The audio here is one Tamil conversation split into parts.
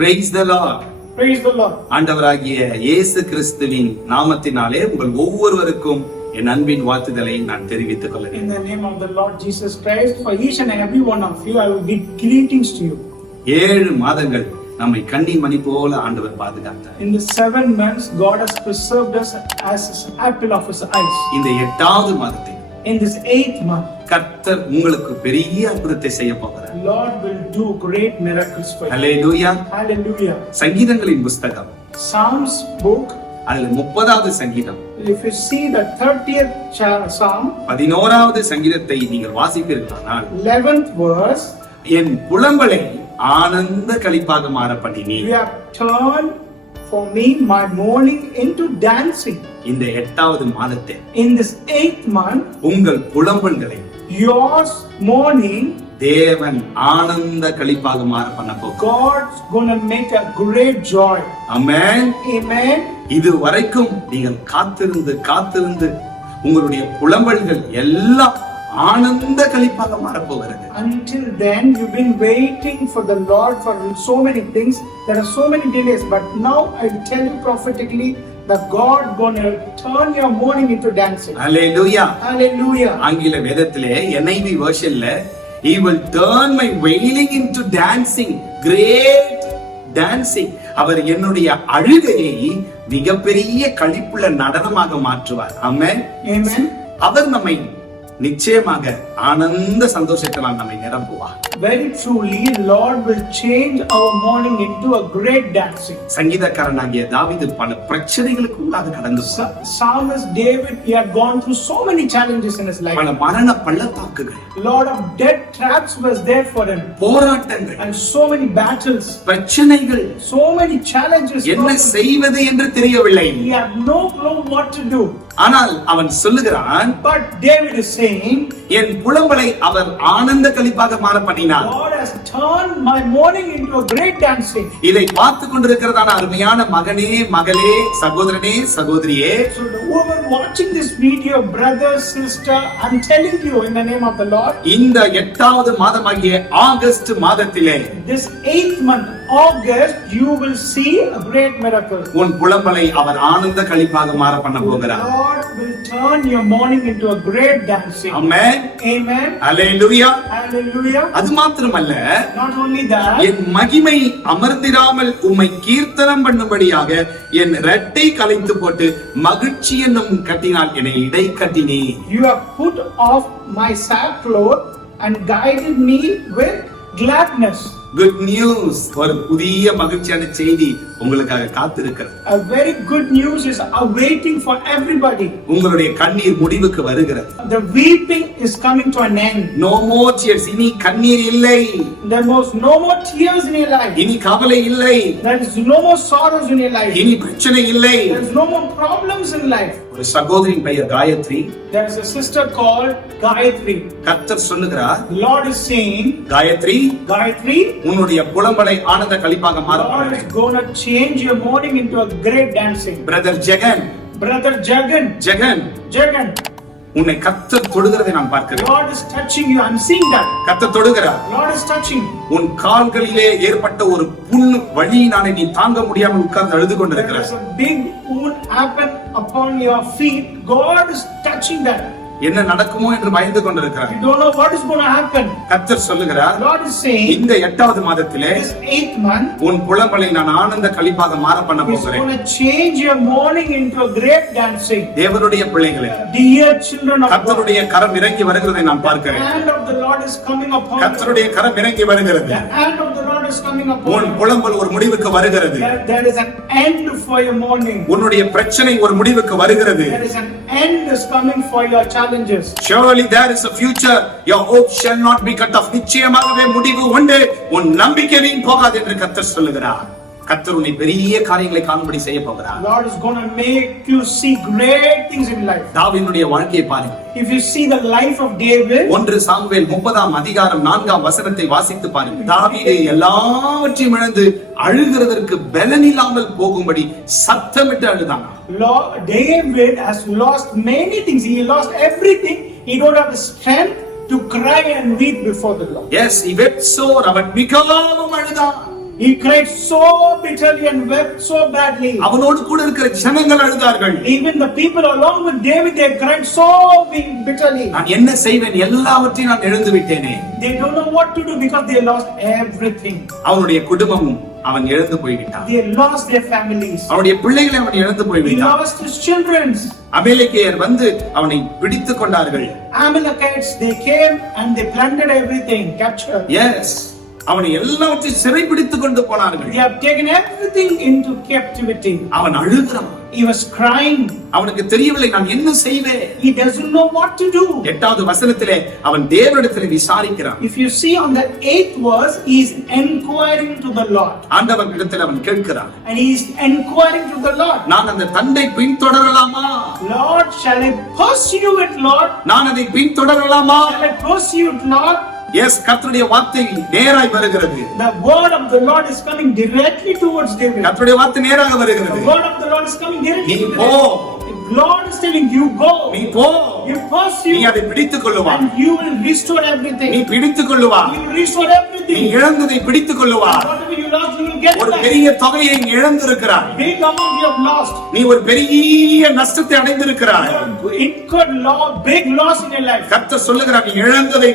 Praise the Lord. Praise the Lord. ஆண்டவராகிய இயேசு கிறிஸ்துவின் நாமத்தினாலே உங்கள் ஒவ்வொருவருக்கும் என் அன்பின் வாழ்த்துதலை நான் தெரிவித்துக் கொள்கிறேன். In the name of the Lord Jesus Christ, for each and every one of you, I will give greetings to you. 7 மாதங்கள் நம்மை கண்ணின் மணி போல ஆண்டவர் பாதுகாத்தார். In the 7 months, God has preserved us as an apple of His eyes. இந்த 8வது மாதத்தில் In this 8th month, கர்த்தர் உங்களுக்கு பெரிய அற்புதத்தை செய்ய போகிறார். Lord will do great miracles for you. Hallelujah. Hallelujah. சங்கீதங்களின் புஸ்தகம் Psalms book. அதுல 30வது சங்கீதம். If you see the 30th Psalm, 11வது சங்கீதத்தை நீங்கள் வாசிப்பீர்களானால் 11th verse, என் புலம்பலை ஆனந்த களிப்பாக மாற பண்ணினீர். you have turned for me my mourning into dancing. இந்த 8வது மாதத்தை In this 8th month, உங்கள் புலம்பல்களை yours mourning, தேவன் ஆனந்த களிப்பாக மாற பண்ண போகிறார். God's gonna make a great joy. Amen. Amen. இது வரைக்கும் நீங்கள் காத்திருந்து உங்களுடைய புலம்பல்கள் எல்லாம் ஆனந்த களிப்பாக மாற போகிறது. Until then, you've been waiting for the Lord for so many things. There are so many delays, but now I tell you prophetically that God gonna turn your mourning into dancing. Hallelujah. Hallelujah. ஆங்கில வேதத்திலே NIV வெர்ஷன்ல He will turn my wailing into dancing, great dancing. அவர் என்னுடைய அழுகையை மிகப்பெரிய களிப்புள்ள நடனமாக மாற்றுவார். ஆமென். Amen. அவர் நம்மை நிச்சயமாக ஆனந்த சந்தோஷத்தினால் நம்மை நிரப்புவார். Very truly, Lord will change our mourning into a great dancing. சங்கீதக்காரனாகிய தாவீது பல பிரச்சனைகளுக்கு உள்ளாக கடந்து போனார். Psalmist David, he had gone through so many challenges in his life. பல மரண பள்ளத்தாக்குகள், Lord of death traps was there for him, போராட்டங்கள், and so many battles, பிரச்சனைகள், so many challenges. என்ன செய்வது என்று தெரியவில்லை. He had no clue what to do. ஆனால் அவன் சொல்லுகிறான், But David is saying, என் புலம்பலை அவர் ஆனந்த களிப்பாக மாற பண்ணினார். God has turned my mourning into a great dancing. இதை பார்த்து கொண்டிருக்கிறதான அருமையான மகனே, மகளே, சகோதரனே, சகோதரியே, So the woman watching this video, brother, sister, I'm telling you in the name of the Lord, இந்த 8வது மாதமாகிய ஆகஸ்ட் மாதத்திலே this 8th month, August, you will see a great miracle. உன் புலம்பலை அவர் ஆனந்த களிப்பாக மாற பண்ண போகிறார். God will turn your mourning into a great dancing. Amen. Amen. Hallelujah. Hallelujah. அது மாத்திரமல்ல, Not only that, என் மகிமை அமர்ந்திராமல் உம்மை கீர்த்தனம் பண்ணும்படியாக என் இரட்டை கலைத்து போட்டு மகிழ்ச்சி என்னும் கட்டினால் என்னை இடை கட்டினே. you have put off my sackcloth and guided me with gladness. Good news, ஒரு புதிய மகிழ்ச்சியான செய்தி உங்களுக்காக காத்திருக்கிறது. A very good news is awaiting for everybody. உங்களுடைய கண்ணீர் முடிவுக்கு வருகிறது. The weeping is coming to an end. No more tears. இனி கண்ணீர் இல்லை. There was no more tears in your life. இனி கவலை இல்லை. There is no more sorrows in your life. இனி பிரச்சனை இல்லை. There is no more problems in life. ஒரு சகோதரியின் பெயர் Gayatri. There is a sister called Gayatri. கர்த்தர் சொல்லுகிறார், The Lord is saying, Gayatri, Gayatri, உன்னுடைய புலம்பலை ஆனந்த களிப்பாக மாற God is போகிறேன். going to change your mourning into a great dancing. Brother Jagan, Brother Jagan, Jagan, உன்னை கர்த்தர் தொடுகிறதை நான் பார்க்கிறேன். God is touching you. I'm seeing that. கர்த்தர் தொடுகிறார். God is touching. உன் கால்களிலே ஏற்பட்ட ஒரு புண் வலியினாலே நீ தாங்க முடியாமல் உட்கார்ந்து அழுது There கொண்டிருக்கிறார். is a big wound happen upon your feet. God is touching that. என்ன நடக்குமோ என்று பயந்து கொண்டிருக்கிறார். You don't know what is going to happen. கர்த்தர் சொல்லுகிறார், Lord is saying, இந்த 8வது மாதத்திலே this 8th month, உன் புலம்பலை நான் ஆனந்த களிப்பாக மாற பண்ண He's போகிறேன். going to change your mourning into a great dancing. தேவனுடைய பிள்ளைகளே, Dear children of God, கர்த்தருடைய கரம் இறங்கி வருகிறதை நான் the பார்க்கிறேன். hand of the Lord is coming upon you. கர்த்தருடைய கரம் இறங்கி வருகிறது. The hand of the Lord is coming upon உன் you. புலம்பல் ஒரு முடிவுக்கு வருகிறது. There is an end for your mourning. உன்னுடைய பிரச்சனை ஒரு முடிவுக்கு வருகிறது. There is an end is coming for your challenges. Surely there is a future. Your hope shall not be cut off. நிச்சயமாகவே முடிவு உண்டு. உன் நம்பிக்கை வீண் போகாது என்று கர்த்தர் சொல்லுகிறார். கர்த்தர் உன்னை பெரிய காரியங்களை காணும்படி செய்ய போகிறார். Lord is going to make you see great things in life. தாவீதுடைய வாழ்க்கையை பாருங்க. If you see the life of David, 1 Samuel 30ஆம் அதிகாரம் 4ஆம் வசனத்தை வாசித்து பாருங்க. தாவீது எல்லாவற்றையும் இழந்து அழுகிறதற்கு பலன் இல்லாமல் போகும்படி சத்தமிட்டு அழுதான். David has lost many things. He lost everything. He don't have the strength to cry and weep before the Lord. Yes, he wept sore. அவன் மிகவும் அழுதான். He cried so bitterly and wept so badly. அவனோடு கூட இருக்கிற ஜனங்கள் அழுதார்கள். Even the people along with David, they cried so bitterly. நான் என்ன செய்வேன், எல்லாவற்றையும் நான் இழந்து விட்டேனே. They don't know what to do because they lost everything. அவனுடைய குடும்பமும் அவன் இழந்து போய்விட்டான். They lost their families. அவனுடைய பிள்ளைகளை அவன் இழந்து He போய்விட்டான். lost his children. அமலேக்கியர் வந்து அவனை பிடித்துக் கொண்டார்கள். Amalekites, they came and they plundered everything, captured. Yes, அவனை எல்லாவற்றையும் சிறைபிடித்துக் கொண்டு போனார்கள். They have taken everything into captivity. அவன் அழுகிறான். He was crying. அவனுக்கு தெரியவில்லை நான் என்ன செய்வேன். He doesn't know what to do. 8வது வசனத்திலே அவன் தேவனிடத்திலே விசாரிக்கிறான். If you see on the 8th verse, he is inquiring to the Lord. ஆண்டவரிடத்தில் அவன் கேட்கிறான். And he is inquiring to the Lord. நான் அந்த தண்டை பின்தொடரலாமா? Lord, shall I pursue it, Lord? நான் அதை பின்தொடரலாமா? Shall I pursue it, Lord? Yes, கர்த்தருடைய வார்த்தை நேராய் வருகிறது. The word of the Lord is coming directly towards David. கர்த்தருடைய வார்த்தை நேராக வருகிறது. The word of the Lord is coming directly நீ to போ. David. Lord is telling you, go. நீ போ. You pursue. நீ அதை பிடித்துக் கொள்ளுவா. And you will restore everything. நீ பிடித்துக் கொள்ளுவா. You will restore நீ everything. இழந்ததை பிடித்துக் கொள்ளுவா. Whatever you lost, you will get ஒரு back. பெரிய தொகையை நீ இழந்திருக்கிறாய். Big amount you have lost. நீ ஒரு பெரிய நஷ்டத்தை அடைந்திருக்கிறாய். Incurred big loss in your life. கர்த்தர் சொல்லுகிறார், நீ இழந்ததை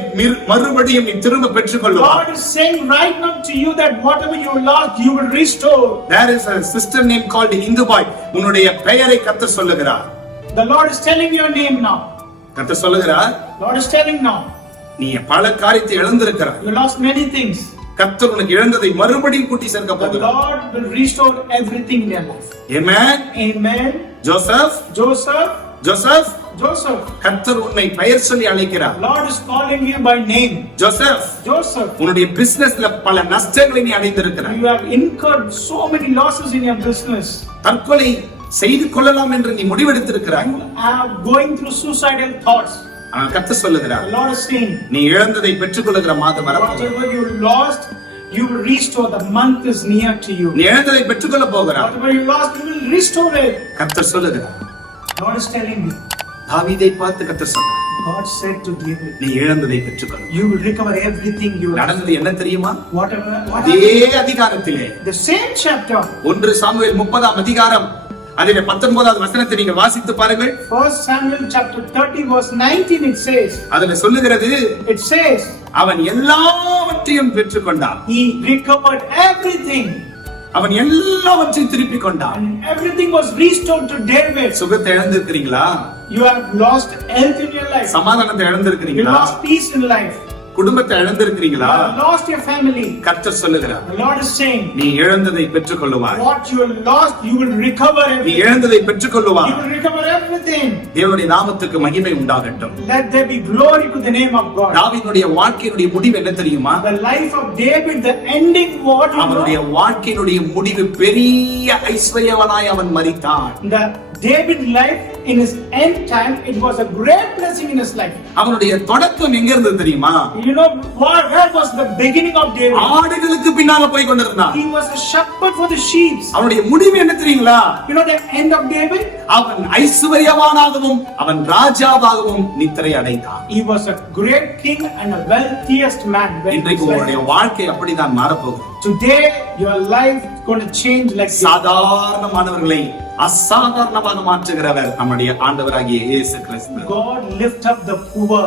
மறுபடியும் நீ திரும்ப பெற்றுக்கொள்ளுவா. God is saying right now to you that whatever you lost, you will restore. There is a sister name called Indubai. உன்னுடைய பெயரை கர்த்தர் சொல்லுகிறார். The Lord is telling your name now. கர்த்தர் சொல்லுகிறார், Lord is telling now. நீ பல காரியத்தை இழந்திருக்கிறாய். You lost many things. கர்த்தர் உனக்கு இழந்ததை மறுபடியும் கூட்டி சேர்க்க The போகிறார். Lord will restore everything in your life. Amen. Amen. Joseph, Joseph, Joseph, Joseph. கர்த்தர் உன்னை பெயர் சொல்லி அழைக்கிறார். Lord is calling you by name. Joseph, Joseph. உன்னுடைய பிசினஸ்ல பல நஷ்டங்களை நீ அடைந்திருக்கிறாய். You have incurred so many losses in your business. தற்கொலை செய்து கொள்ளலாம் என்று நீ முடிவெடுத்திருக்கிறாய். You are going through suicidal thoughts. ஆனால் கர்த்தர் சொல்லுகிறார், The Lord is saying, நீ இழந்ததை பெற்றுக்கொள்ளுகிற மாதம் வரப்போகிறது. whatever you lost, you will restore. The month is near to you. நீ இழந்ததை பெற்றுக்கொள்ள போகிறாய். Whatever you lost, you will restore it. கர்த்தர் சொல்லுகிறார். God is telling me. தாவீதை பார்த்து கர்த்தர் சொன்னார், God said to David, நீ இழந்ததை பெற்றுக்கொள். you will recover everything you lost. நடந்தது என்ன தெரியுமா? Whatever. அதே அதிகாரத்திலே The same chapter. 1 சாமுவேல் 30ஆம் அதிகாரம் அதிலே 19வது வசனத்தை நீங்க வாசித்து பாருங்கள். 1 Samuel chapter 30 verse 19 it says. அதுல சொல்லுகிறது, It says. அவன் எல்லாவற்றையும் பெற்றுக்கொண்டான். He recovered everything. அவன் எல்லாவற்றையும் திருப்பி கொண்டான். And everything was restored to David. சுகத்தை இழந்திருக்கிறீங்களா? You have lost health in your life. சமாதானத்தை You இழந்திருக்கிறீங்களா? lost peace in life. குடும்பத்தை இழந்திருக்கிறீங்களா? You have lost your family. கர்த்தர் சொல்லுகிறார், The Lord is saying, நீ இழந்ததை பெற்றுக்கொள்ளுவாய். what you lost, you will recover நீ everything. இழந்ததை பெற்றுக்கொள்ளுவாய். You will recover everything. தேவனுடைய நாமத்துக்கு மகிமை உண்டாகட்டும். Let there be glory to the name of God. தாவீதுடைய வாழ்க்கையினுடைய முடிவு என்ன தெரியுமா? The life of David, the ending what you அவனுடைய know? வாழ்க்கையினுடைய முடிவு பெரிய ஐஸ்வர்யவனாய் அவன் மரித்தான். The David life in his end time, it was a great blessing in his life. அவனுடைய தொடக்கம் எங்க இருந்தது தெரியுமா? You know where was the beginning of David? ஆடுகளுக்கு பின்னால போய் கொண்டிருந்தான். He was a shepherd for the sheep. அவனுடைய முடிவு என்ன தெரியுங்களா? You know the end of David? அவன் ஐஸ்வர்யவானாகவும் அவன் ராஜாவாகவும் நித்திரை அடைந்தான். He was a great king and a wealthiest man. இன்றைக்கு உங்களுடைய வாழ்க்கை அப்படிதான் மாறப்போகுது. Today your life is going to change like this. சாதாரணமானவர்களை அசாதாரணமாக மாற்றுகிறவர் நம்முடைய ஆண்டவராகிய இயேசு கிறிஸ்து. God lift up the poor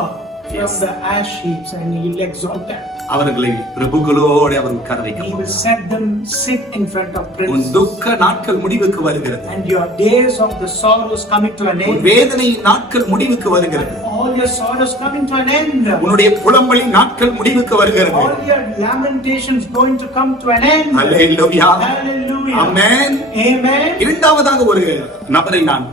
from the ash heaps and he will exalt them. அவர்களை பிரபுக்களோடு அவர் உட்கார He will வைக்க set them sit in front of உன் princes. துக்க நாட்கள் முடிவுக்கு வருகிறது. And your days of the sorrows coming to an உன் end. வேதனை நாட்கள் முடிவுக்கு வருகிறது. All your sorrows coming to an end. உன்னுடைய புலம்பலி நாட்கள் முடிவுக்கு வருகிறது. All your lamentations going to come to an end. Hallelujah. Hallelujah. Amen. Amen. இரண்டாவதாக ஒரு நபரை நான்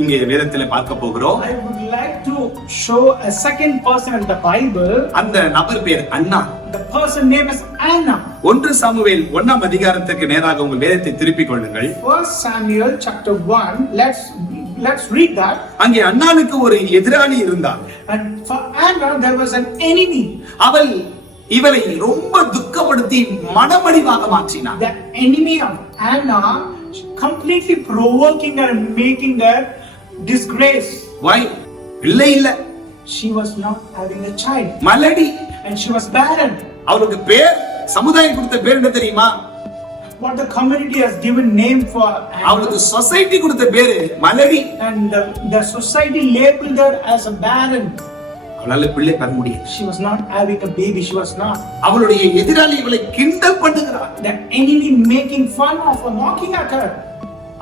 இங்கே வேதத்திலே பார்க்க போகிறோம். I would like to show a second person in the Bible. அந்த நபர் பேர் அன்னா. The person name is Anna. 1 Samuel 1ஆம் அதிகாரத்துக்கு நேராக உங்கள் வேதத்தை திருப்பிக் கொள்ளுங்கள். 1 Samuel chapter 1. Let's read that. அங்கே அன்னாளுக்கு ஒரு எதிராளி இருந்தார். And for Anna there was an enemy. அவள் இவரை ரொம்ப துக்கப்படுத்தி மனமடிவாக மாற்றினார். The enemy of Anna completely provoking her and making her disgrace. Why? இல்ல She was not having a child மலடி. and she was barren. அவளுக்கு பேர் சமுதாயம் கொடுத்த பேர் என்ன தெரியுமா? what the community has given name for Hannah. அவளுக்கு சொசைட்டி கொடுத்த பேரு மலடி. And the society labeled her as a barren. அவளால பிள்ளை பெற முடியல. She was not having a baby. She was not. அவளுடைய எதிராளி இவளை கிண்டல் பண்ணுகிறார். The enemy making fun of her, mocking at her.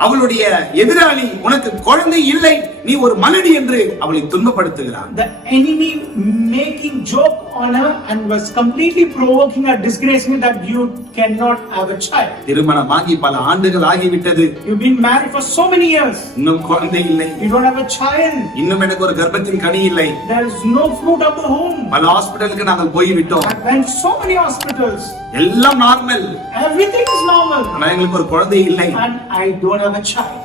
அவளுடைய எதிராளி உனக்கு குழந்தை இல்லை, நீ ஒரு மலடி என்று அவளை துன்பப்படுத்துகிறார். The enemy making joke on her and was completely provoking her, disgracing her that you cannot have a child. திருமணமாகி பல ஆண்டுகள் ஆகிவிட்டது. You've been married for so many years. இன்னும் குழந்தை இல்லை. You don't have a child. இன்னும் எனக்கு ஒரு கர்ப்பத்தின் கனி இல்லை. There is no fruit of the womb. பல ஹாஸ்பிடலுக்கு நாங்கள் போய் விட்டோம். I went so many hospitals. எல்லாம் நார்மல். Everything is normal. ஆனா எங்களுக்கு ஒரு குழந்தை இல்லை. And I don't have a child.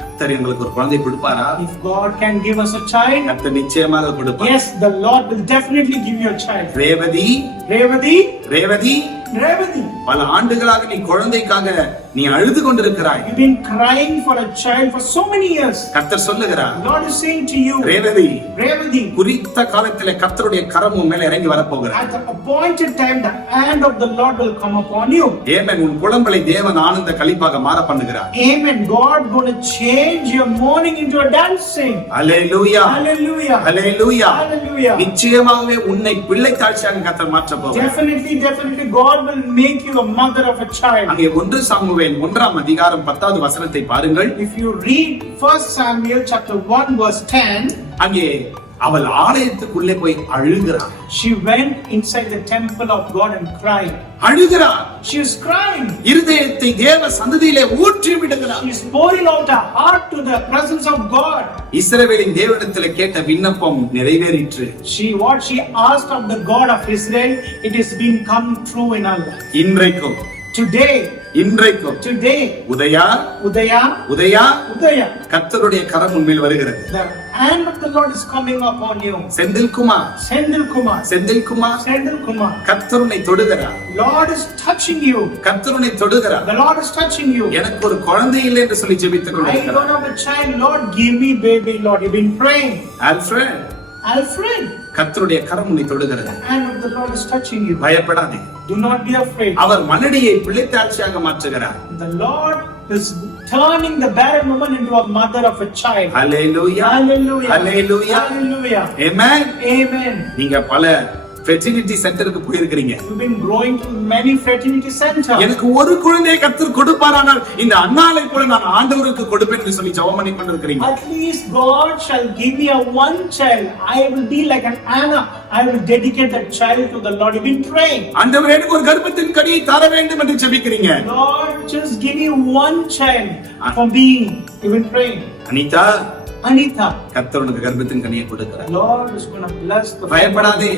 கர்த்தர் எங்களுக்கு ஒரு குழந்தை கொடுப்பாரா? If God can give us a child, கர்த்தர் நிச்சயமாக கொடுப்பார். yes, the Lord will definitely give you a child. Revathi, Revati, Revathi, Revati, பல ஆண்டுகளாக நீ குழந்தைக்காக நீ அழுது கொண்டிருக்கிறாய். you've been crying for a child for so many years. கர்த்தர் சொல்லுகிறார், God is saying to you, Revathi, Revati, குறித்த காலத்திலே கர்த்தருடைய கரம் உன் மேல இறங்கி வரப்போகிறார். at the appointed time, the hand of the Lord will come upon you. ஏமேன், உன் புலம்பலை தேவன் ஆனந்த களிப்பாக மாற பண்ணுகிறார். Amen. God going to change your mourning into a dancing. Hallelujah, Hallelujah. Hallelujah. Hallelujah. நிச்சயமாகவே உன்னை பிள்ளை தாழ்ச்சியாக கர்த்தர் மாற்ற போகிறார். Definitely, God will make you a mother of a child. அங்கே 1 சாமுவேல் 1ஆம் அதிகாரம் 10வது வசனத்தை பாருங்கள். If you read 1 Samuel chapter 1 verse 10, அங்கே அவள் ஆலயத்துக்குள்ளே போய் அழுகிறாள். she went inside the temple of God and cried. அழுகிறாள். She is crying. இருதயத்தை தேவ சந்நிதியிலே ஊற்றி விடுகிறாள். She is pouring out her heart to the presence of God. இஸ்ரவேலின் தேவனிடத்திலே கேட்ட விண்ணப்பம் நிறைவேறிற்று. What she asked of the God of Israel, it has been come true in her life. இன்றைக்கும் Today, உதயா, கர்த்தருடைய கரம் உன்மேல் வருகிறது. the hand of the Lord is coming upon you. Senthil Kumar, கர்த்தர் உன்னை தொடுகிறார். Lord is touching you. கர்த்தர் உன்னை தொடுகிறார். The Lord is touching you. எனக்கு ஒரு குழந்தை இல்லை என்று சொல்லி ஜெபித்துக் I don't கொண்டிருக்கிறார். have a child. Lord, give me baby. Lord, you've been praying. Alfred, கர்த்தருடைய கரம் உன்னை தொடுகிறது. the hand of the Lord is touching you. பயப்படாதே. Do not be afraid. அவர் மலடியை பிள்ளைத்தாட்சியாக மாற்றுகிறார். The Lord is turning the barren woman into a mother of a child. Hallelujah. Hallelujah. Hallelujah. Hallelujah. Amen. Amen. நீங்க பல ஃபெர்டிலிட்டி சென்டருக்கு போயிருக்கீங்க. You've been going to many fertility centers. எனக்கு ஒரு குழந்தையை கர்த்தர் கொடுப்பாரானால் இந்த அன்னாளை போல நான் ஆண்டவருக்கு கொடுப்பேன் என்று சொல்லி ஜெபம் பண்ணி கொண்டிருக்கிறீங்க. At least God shall give me a one child. I will be like an Anna. I will dedicate that child to the Lord. You've been praying. ஆண்டவரே எனக்கு ஒரு கர்ப்பத்தின் கனியை தர வேண்டும் என்று ஜெபிக்கிறீங்க. Lord, just give me one child for me. You've been praying. Anita, கர்த்தர் உனக்கு கர்ப்பத்தின் கனியை கொடுக்கிறார். Lord is going to bless the பயப்படாதே.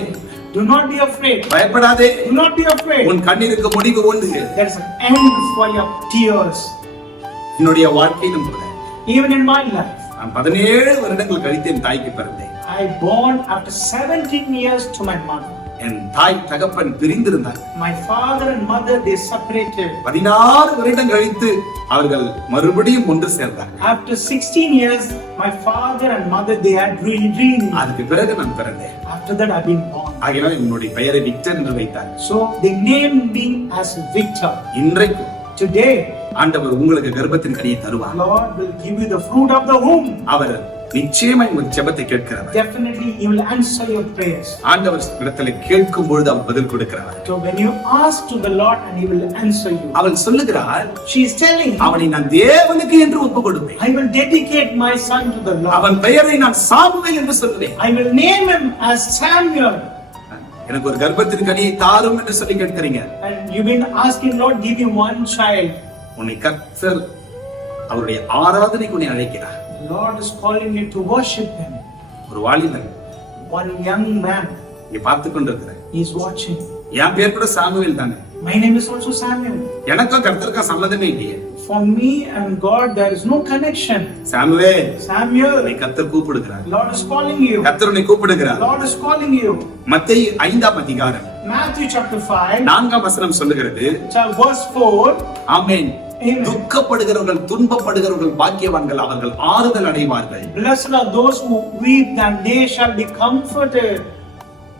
Do not be afraid. பயப்படாதே. Do not be afraid. உன் கண்ணீருக்கு முடிவு உண்டு. There is an end for your tears. என்னுடைய வாழ்க்கையிலும் கூட Even in my life, நான் 17 வருடங்கள் கழித்து என் தாய்க்கு பிறந்தேன். I born after 17 years to my mother. என் தாய் தகப்பன் பிரிந்திருந்தார். My father and mother, they separated. 16 வருடம் கழித்து அவர்கள் மறுபடியும் ஒன்று சேர்ந்தார்கள். After 16 years, my father and mother, they had reunited. அதுக்கு பிறகு நான் பிறந்தேன். After that, I've been born. ஆகையால் என்னுடைய பெயரை விக்டர் என்று வைத்தார். So they named me as Victor. இன்றைக்கு Today, ஆண்டவர் உங்களுக்கு கர்ப்பத்தின் கனியை தருவார். Lord will give you the fruit of the womb. அவர் நிச்சயமாய் உங்கள் ஜெபத்தை கேட்கிறார். Definitely, He will answer your prayers. ஆண்டவர் இடத்திலே கேட்கும் பொழுது அவர் பதில் கொடுக்கிறார். So when you ask to the Lord, and He will answer you. அவள் சொல்லுகிறாள், She is telling, அவனை நான் தேவனுக்கு என்று ஒப்புக் கொடுப்பேன். I will dedicate my son to the Lord. அவன் பெயரை நான் சாமுவேல் என்று சொல்லுவேன். I will name him as Samuel. எனக்கு ஒரு கர்ப்பத்தின் கனியை தாரும் என்று சொல்லி கேட்கிறீங்க. And you've been asking, Lord, give me one child. உன்னை கர்த்தர் அவருடைய ஆராதனைக்கு உன்னை அழைக்கிறார். The Lord is calling you to worship Him. ஒரு வாலிபன், One young man, நீ பார்த்து கொண்டிருக்கிறேன். he is watching. என் பேர் கூட சாமுவேல் தானே. My name is also Samuel. எனக்கும் கர்த்தருக்கும் சம்மதமே இல்லையே. For me and God, there is no connection. Samuel, Samuel, உன்னை கர்த்தர் கூப்பிடுகிறார். Lord is calling you. கர்த்தர் உன்னை கூப்பிடுகிறார். Lord is calling you. மத்தேயு 5ஆம் அதிகாரம் Matthew chapter 5, 4ஆம் வசனம் சொல்லுகிறது. verse 4. ஆமென். துக்கப்படுகிறவர்கள், துன்பப்படுகிறவர்கள் பாக்கியவான்கள், அவர்கள் ஆறுதல் அடைவார்கள். Blessed are those who weep, and they shall be comforted.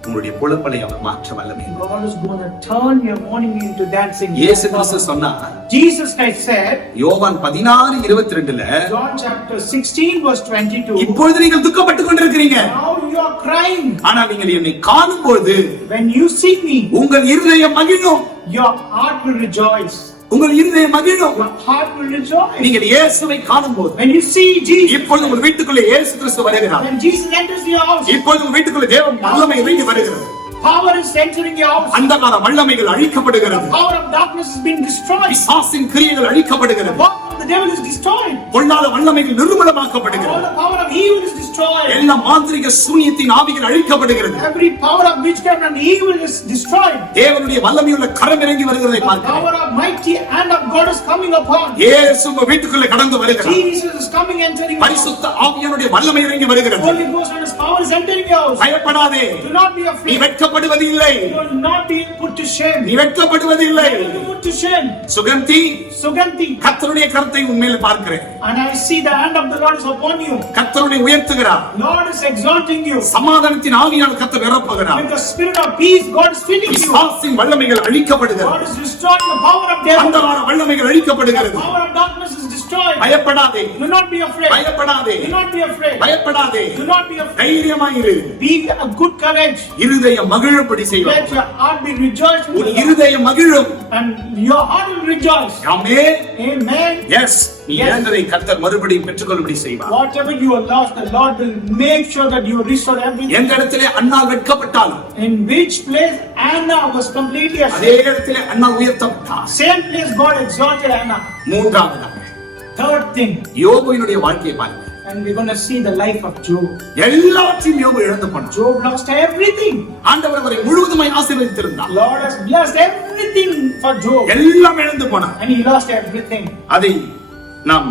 உங்களுடைய பொழப்பலை அவர் மாற்ற வல்லமை. God is going to turn your morning into dancing. இயேசு கிறிஸ்து சொன்னார், Jesus Christ said, யோவான் 16:22ல, John chapter 16 verse 22, இப்பொழுது நீங்கள் துக்கப்பட்டுக் கொண்டிருக்கிறீங்க, now you are crying, ஆனால் நீங்கள் என்னை காணும்போது when you see me, உங்கள் இருதயம் மகிழும், your heart will rejoice. உங்கள் இருதயம் மகிழும். Your heart will rejoice. நீங்கள் இயேசுவை காணும்போது, When you see Jesus, இப்பொழுது உங்கள் வீட்டுக்குள்ளே இயேசு கிறிஸ்து வருகிறார். when Jesus enters your house, இப்பொழுது உங்கள் வீட்டுக்குள்ளே தேவ வல்லமை இறங்கி வருகிறது. power is entering your house. அந்தகார வல்லமைகள் அழிக்கப்படுகிறது. The power of darkness is being destroyed. பிசாசின் கிரியைகள் அழிக்கப்படுகிறது. The power of the devil is destroyed. பொல்லாத வல்லமைகள் All நிர்மூலமாக்கப்படுகிறது. the power of evil is destroyed. எல்லா மாந்திரிக சூனியத்தின் ஆவிகள் அழிக்கப்படுகிறது. Every power of witchcraft and evil is destroyed. தேவனுடைய வல்லமையுள்ள கரம் இறங்கி வருகிறதை The பார்க்கிறேன். power of mighty hand of God is coming upon. இயேசு உங்கள் வீட்டுக்குள்ளே கடந்து வருகிறார். Jesus is coming entering your house. பரிசுத்த ஆவியானுடைய வல்லமை இறங்கி வருகிறது. Holy Ghost and His power is entering your house. பயப்படாதே, Do not be நீ afraid. வெட்கப்படுவது இல்லை, You will not be put to shame. நீ வெட்கப்படுவது இல்லை. You will be put to shame. Suganthi, Suganti, கர்த்தருடைய கரத்தை உன்மேல் பார்க்கிறேன். and I see the hand of the Lord is upon you. கர்த்தருடைய உயர்த்துகிறார். Lord is exalting you. சமாதானத்தின் ஆவியால் கர்த்தர் நிரப்புகிறார். With the spirit of peace, God is filling you. பிசாசின் வல்லமைகள் அழிக்கப்படுகிறது. God is destroying the power of devil. அந்தகார வல்லமைகள் அழிக்கப்படுகிறது. The power of darkness is destroyed. பயப்படாதே, Do not be afraid. பயப்படாதே, Do not be afraid. பயப்படாதே, Do not be afraid. தைரியமாயிரு. Be of good courage. இருதயம் மகிழும்படி செய்வார். Let your heart be rejoiced உன் இருதயம் மகிழும். and your heart will rejoice. Amen. Amen. Yes, நீ இழந்ததை கர்த்தர் மறுபடியும் பெற்றுக்கொள்ளும்படி செய்வார். Whatever you have lost, the Lord will make sure that you restore everything. எந்த இடத்திலே அண்ணா வெட்கப்பட்டாலும் In which place Anna was completely அதே ashamed. இடத்திலே அண்ணா உயர்த்தப்பட்டார். Same place God exalted Anna. மூன்றாவதாக Third thing, யோபுவினுடைய வாழ்க்கையை பாருங்க. and we're going to see the life of Job. எல்லாவற்றையும் யோபு இழந்து போனார். Job lost everything. ஆண்டவர் அவரை முழுவதுமாய் ஆசீர்வதித்திருந்தார். Lord has blessed everything for Job, எல்லாம் இழந்து போனார். and he lost everything. அதை நாம்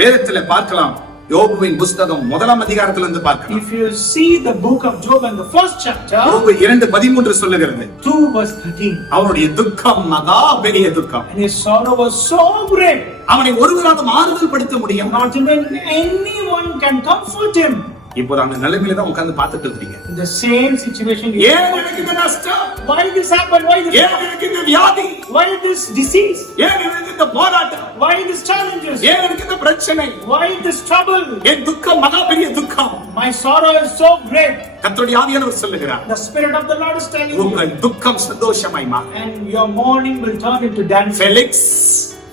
வேதத்திலே பார்க்கலாம். யோபுவின் புத்தகம் 1ஆம் அதிகாரத்திலிருந்து பார்க்கலாம். If you see the book of Job in the first chapter, யோபு 2:13 சொல்லுகிறது, 2 verse 13, அவருடைய துக்கம் மகா பெரிய துக்கம். and his sorrow was so great, அவனை ஒருவராலும் ஆறுதல் படுத்த முடியும். not even anyone can comfort him. இப்போது அந்த நிலைமையில தான் உட்கார்ந்து பார்த்துட்டு இருக்கீங்க. In the same situation, ஏன் எனக்கு இந்த நஷ்டம்? why this happened? Why this? ஏன் எனக்கு இந்த வியாதி? Why this disease? ஏன் எனக்கு இந்த போராட்டம்? Why these challenges? ஏன் எனக்கு இந்த பிரச்சனை? Why this trouble? என் துக்கம் மகா பெரிய துக்கம். My sorrow is so great. கர்த்தருடைய ஆவியானவர் சொல்லுகிறார், The Spirit of the Lord is telling you, உங்கள் துக்கம் சந்தோஷமாய் மாறும். and your mourning will turn into dancing. Felix,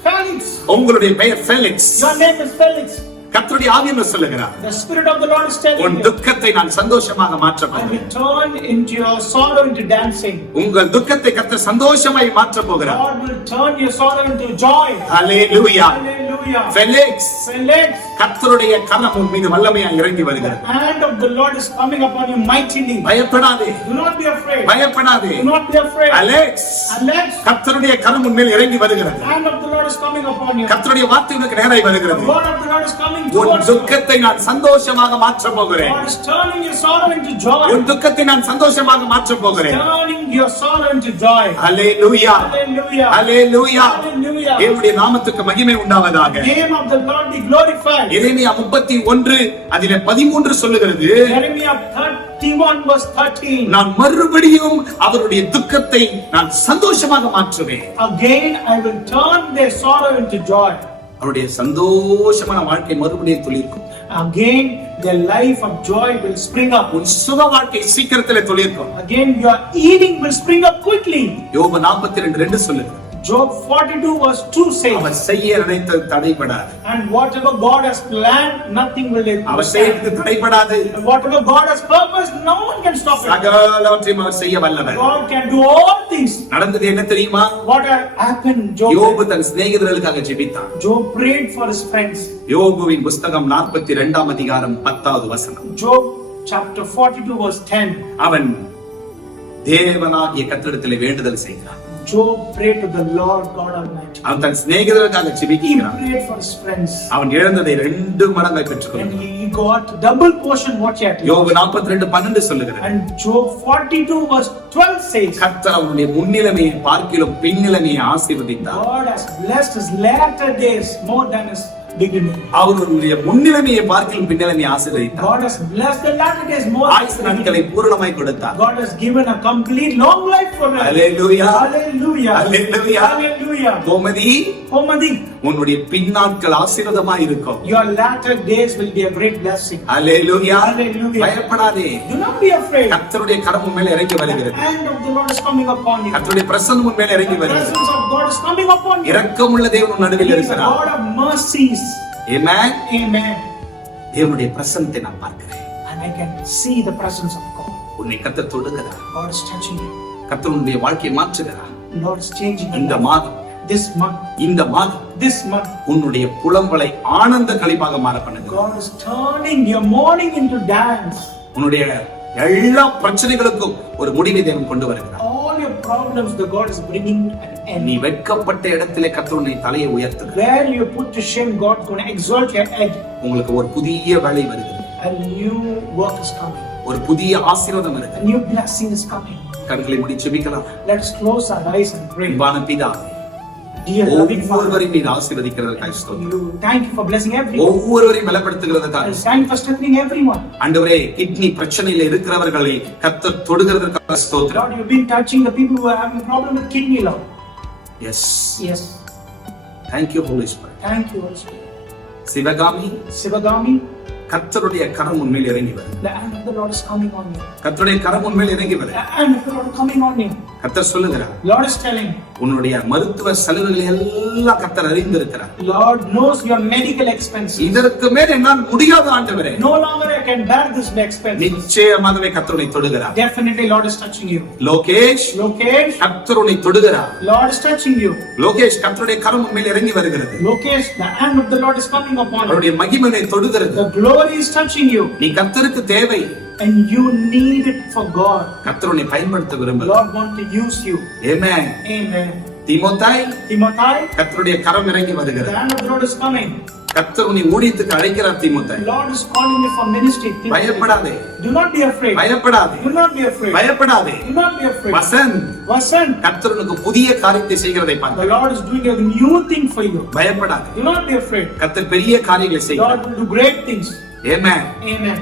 Felix, உங்களுடைய பெயர் Felix. your name is Felix. கர்த்தருடைய ஆவியானவர் சொல்லுகிறார், The Spirit of the Lord is telling உன் you, துக்கத்தை நான் சந்தோஷமாக மாற்ற I போகிறேன். will turn into your sorrow into dancing. உங்கள் துக்கத்தை கர்த்தர் சந்தோஷமாய் மாற்ற போகிறார். God will turn your sorrow into joy. Hallelujah. Hallelujah. Felix, Felix, கர்த்தருடைய கரம் உன் மீது வல்லமையாய் இறங்கி the வருகிறது. hand of the Lord is coming upon you mightily. பயப்படாதே, Do not be afraid. பயப்படாதே. Do not be afraid. Alex, Alex, கர்த்தருடைய கரம் உன் மேல் இறங்கி வருகிறது. the hand of the Lord is coming upon you. கர்த்தருடைய வார்த்தை உனக்கு நேராய் The வருகிறது. word of the Lord is coming உன் towards you. துக்கத்தை நான் சந்தோஷமாக மாற்ற போகிறேன். God is turning your sorrow into joy. உன் துக்கத்தை நான் சந்தோஷமாக மாற்ற போகிறேன். Turning your sorrow into joy. Hallelujah, Hallelujah. Hallelujah. Hallelujah. தேவனுடைய நாமத்துக்கு மகிமை உண்டாவதாக. Name of the Lord be glorified. எரேமியா 31 அதிலே 13 சொல்லுகிறது, Jeremiah 31 verse 13. நான் மறுபடியும் அவருடைய துக்கத்தை நான் சந்தோஷமாக மாற்றுவேன். Again I will turn their sorrow into joy. அவருடைய சந்தோஷமான வாழ்க்கை மறுபடியும் துளிர்க்கும். Again their life of joy will spring up. உன் சுக வாழ்க்கை சீக்கிரத்திலே துளிர்க்கும். Again your eating will spring up quickly. யோபு 42:2 சொல்லுது, Job 42 verse 2 says, அவர் செய்ய நினைத்தது தடைபடாது. and whatever God has planned, nothing will our withstand. செய்யறது தடைபடாது. And whatever God has purposed, no one can stop it. சகலவற்றையும் அவர் செய்ய வல்லவர். God can do all things. நடந்தது என்ன தெரியுமா? What happened? யோபு தன் சிநேகிதர்களுக்காக ஜெபித்தான். Job prayed for his friends. யோபுவின் புத்தகம் 42ஆம் அதிகாரம் 10வது வசனம். Job chapter 42 verse 10. அவன் தேவனாகிய கர்த்தரிடத்திலே வேண்டுதல் செய்கிறான். Job prayed to the Lord God Almighty. அவன் தன் சிநேகிதர்களுக்காக He ஜெபிக்கிறான். prayed for his friends. அவன் இழந்ததை 2 மடங்காய் And பெற்றுக்கொண்டான். he got double portion what he had யோபு lost. 42:12 சொல்லுகிறது, And Job 42 verse 12 says, கர்த்தர் அவனுடைய முன்னிலைமையை பார்க்கிலும் பின்னிலைமையை ஆசீர்வதித்தார். God has blessed his latter days more than his beginning. அவருடைய முன்னிலைமையை பார்க்கிலும் பின்னிலைமை ஆசீர்வதித்தார். God has blessed the latter days more. ஆயுசு நாட்களை பூரணமாய் கொடுத்தார். God has given a complete long life for us. Hallelujah. Hallelujah. Hallelujah. Hallelujah. Gomathi, Homadi, உன்னுடைய பின்னாட்கள் ஆசீர்வாதமாய் இருக்கும். your latter days will be a great blessing. Hallelujah. Hallelujah. பயப்படாதே. Do not be afraid. கர்த்தருடைய கரம் உன் மேல் இறங்கி The வருகிறது. hand of the Lord is coming upon you. கர்த்தருடைய பிரசன்னம் உன் மேல் இறங்கி The வருகிறது. presence of God is coming upon you. இரக்கமுள்ள தேவன் உன் நடுவில் He is a இருக்கிறார். God of mercies. Amen. Amen. தேவனுடைய பிரசன்னத்தை நான் பார்க்கிறேன். And I can see the presence of God. உன்னை கர்த்தர் தொடுகிறார். God is touching you. கர்த்தர் உன்னுடைய வாழ்க்கையை மாற்றுகிறார். Lord is changing your இந்த life. மாதம் This month. இந்த மாதம் This month. உன்னுடைய புலம்பலை ஆனந்த களிப்பாக மாற பண்ணுங்க. God is turning your mourning into dance. உன்னுடைய எல்லா பிரச்சனைகளுக்கும் ஒரு முடிவை தேவன் கொண்டு வருகிறார். All your problems, the God is bringing an end. நீ வெட்கப்பட்ட இடத்திலே கர்த்தர் உன்னை தலையை உயர்த்துகிறார். Where you put to shame, God is going to exalt your head. உங்களுக்கு ஒரு புதிய வேலை வருகிறது. A new work is coming. ஒரு புதிய ஆசீர்வாதம் A வருகிறது. new blessing is coming. கண்களை மூடி ஜெபிக்கலாம். Let's close our eyes and pray. அன்பான பிதாவே, Dear loving Father, ஒவ்வொருவரையும் நீர் ஆசீர்வதிக்கிறதற்காக ஸ்தோத்திரம். you thank you for blessing everyone. ஒவ்வொருவரையும் பலப்படுத்துகிறதற்காக Thank you for strengthening everyone. ஆண்டவரே, கிட்னி பிரச்சனையில இருக்கிறவர்களை கர்த்தர் தொடுகிறதற்காக ஸ்தோத்திரம். Lord, you've been touching the people who are having problem with kidney, Lord. Yes, Yes. thank you Holy Spirit. Thank you, Holy Spirit. Sivagami, Sivagami, கர்த்தருடைய கரம் உன்மேல் இறங்கி வரும். the hand of the Lord is coming on you. கர்த்தருடைய கரம் உன்மேல் இறங்கி வரும். The hand of the Lord is coming on you. கர்த்தர் சொல்லுகிறார், Lord is telling, உன்னுடைய மருத்துவ செலவுகளை எல்லாம் கர்த்தர் அறிந்திருக்கிறார். Lord knows your medical expenses. இதற்கு மேல் என்னால் முடியாத ஆண்டவரே, No longer I can bear this expense. நிச்சயமாகவே கர்த்தர் உன்னை தொடுகிறார். Definitely, Lord is touching you. Lokesh, Lokesh, கர்த்தர் உன்னை தொடுகிறார். Lord is touching you. Lokesh, கர்த்தருடைய கரம் உன்மேல் இறங்கி வருகிறது. Lokesh, the hand of the Lord is coming upon you. அவருடைய மகிமையை தொடுகிறது. The glory is touching you. நீ கர்த்தருக்கு தேவை. And you need it for God. கர்த்தர் உன்னை பயன்படுத்த The விரும்புகிறார். Lord wants to use you. Amen. Amen. தீமோத்தேய், Timothy, கர்த்தருடைய கரம் இறங்கி the வருகிறது. hand of the Lord is coming. கர்த்தர் உன்னை ஊழியத்துக்கு அழைக்கிறார். தீமோத்தேய், The Lord is calling you for ministry. Timothy. பயப்படாதே, Do not be afraid. பயப்படாதே, Do not be afraid. பயப்படாதே. Do not be afraid. Vasanth, Vasan, கர்த்தர் உனக்கு புதிய காரியத்தை செய்கிறதை the பார்க்க. Lord is doing a new thing for you. பயப்படாதே. Do not be afraid. கர்த்தர் பெரிய காரியங்களை God செய்கிறார். will do great things. Amen. Amen.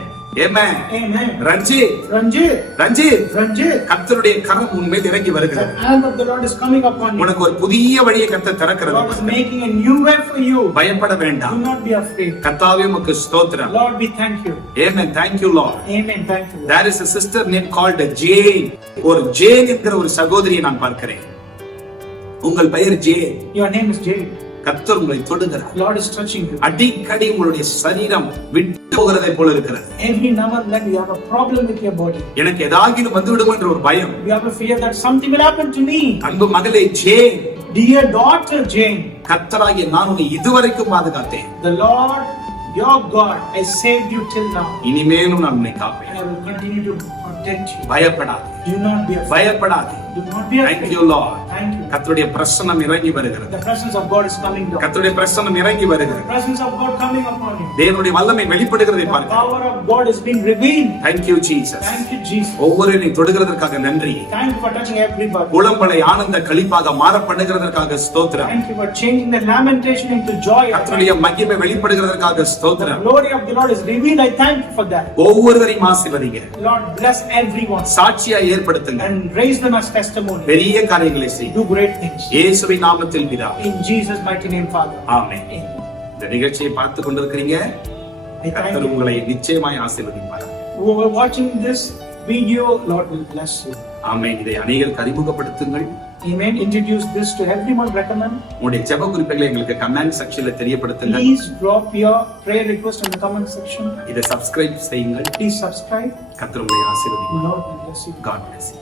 Amen. Amen. Ranjith, Ranjit, Ranjith, Ranjit, கர்த்தருடைய கரம் உன்மேல் இறங்கி the வருகிறது. hand of the Lord is coming upon you. உனக்கு ஒரு புதிய வழியை கர்த்தர் திறக்கிறது. God is making a new way for you. பயப்பட Do வேண்டாம். not be afraid. கர்த்தாவே உமக்கு ஸ்தோத்திரம். Lord, we thank you. Amen. Thank you Lord. Amen. Thank you. There is a sister named called Jane. ஒரு ஜேன் என்கிற ஒரு சகோதரியை நான் பார்க்கிறேன். உங்கள் பெயர் Jane. Your name is Jay. கர்த்தர் உங்களை தொடுகிறார். Lord is touching you. அடிக்கடி உங்களுடைய சரீரம் விட்டு போகிறதை போல இருக்கிறது. Every now and then you have a problem with your body. எனக்கு ஏதாகிலும் வந்துவிடும் என்ற ஒரு பயம். You have a fear that something will happen to me. அன்பு மகளே ஜேன், Dear daughter Jane, கர்த்தராகிய நான் உன்னை இதுவரைக்கும் பாதுகாத்தேன். the Lord, your God, has saved you till now. இனிமேலும் நான் உன்னை காப்பேன். And I will continue to protect you. பயப்படாதே, Do not be afraid. பயப்படாதே. Do not be Thank afraid. you Lord. Thank you. கர்த்தருடைய பிரசன்னம் இறங்கி வருகிறது. The presence of God is coming down. கர்த்தருடைய பிரசன்னம் இறங்கி The வருகிறது. presence of God coming upon you. தேவனுடைய வல்லமை வெளிப்படுகிறதை The பார்க்கிறேன். power of God is being revealed. Thank you Jesus. Thank you, Jesus. ஒவ்வொருவரையும் தொடுகிறதற்காக நன்றி. Thank you for touching everybody. புலம்பலை ஆனந்த களிப்பாக மாற பண்ணுகிறதற்காக ஸ்தோத்திரம். Thank you for changing the lamentation into joy. கர்த்தருடைய மகிமை வெளிப்படுகிறதற்காக The ஸ்தோத்திரம். glory of the Lord is revealed. I thank you for that. ஒவ்வொருவரையும் ஆசீர்வதிங்க. Lord, bless everyone சாட்சியா ஏற்படுத்துங்க. and raise them as testimony. பெரிய காரியங்களை செய்யுங்க. Do great things. இயேசுவின் நாமத்தில் பிதாவே. In Jesus' mighty name, Father. Amen. Amen. இந்த நிகழ்ச்சியை பார்த்து கொண்டிருக்கிறீங்க. I thank கர்த்தர் you. உங்களை நிச்சயமாய் ஆசீர்வதிப்பார். Who are watching this video, Lord will bless you. ஆமென். இதை அநேகருக்கு அறிமுகப்படுத்துங்கள். Amen. Introduce this to everyone. Recommend. உங்களுடைய ஜெப குறிப்புகளை எங்களுக்கு கமெண்ட் செக்ஷன்ல தெரியப்படுத்துங்க. Please drop your prayer request in the comment section. இதை சப்ஸ்கிரைப் செய்யுங்கள். Please subscribe. கர்த்தர் உங்களை ஆசீர்வதிப்பார். Lord will bless you. God bless you.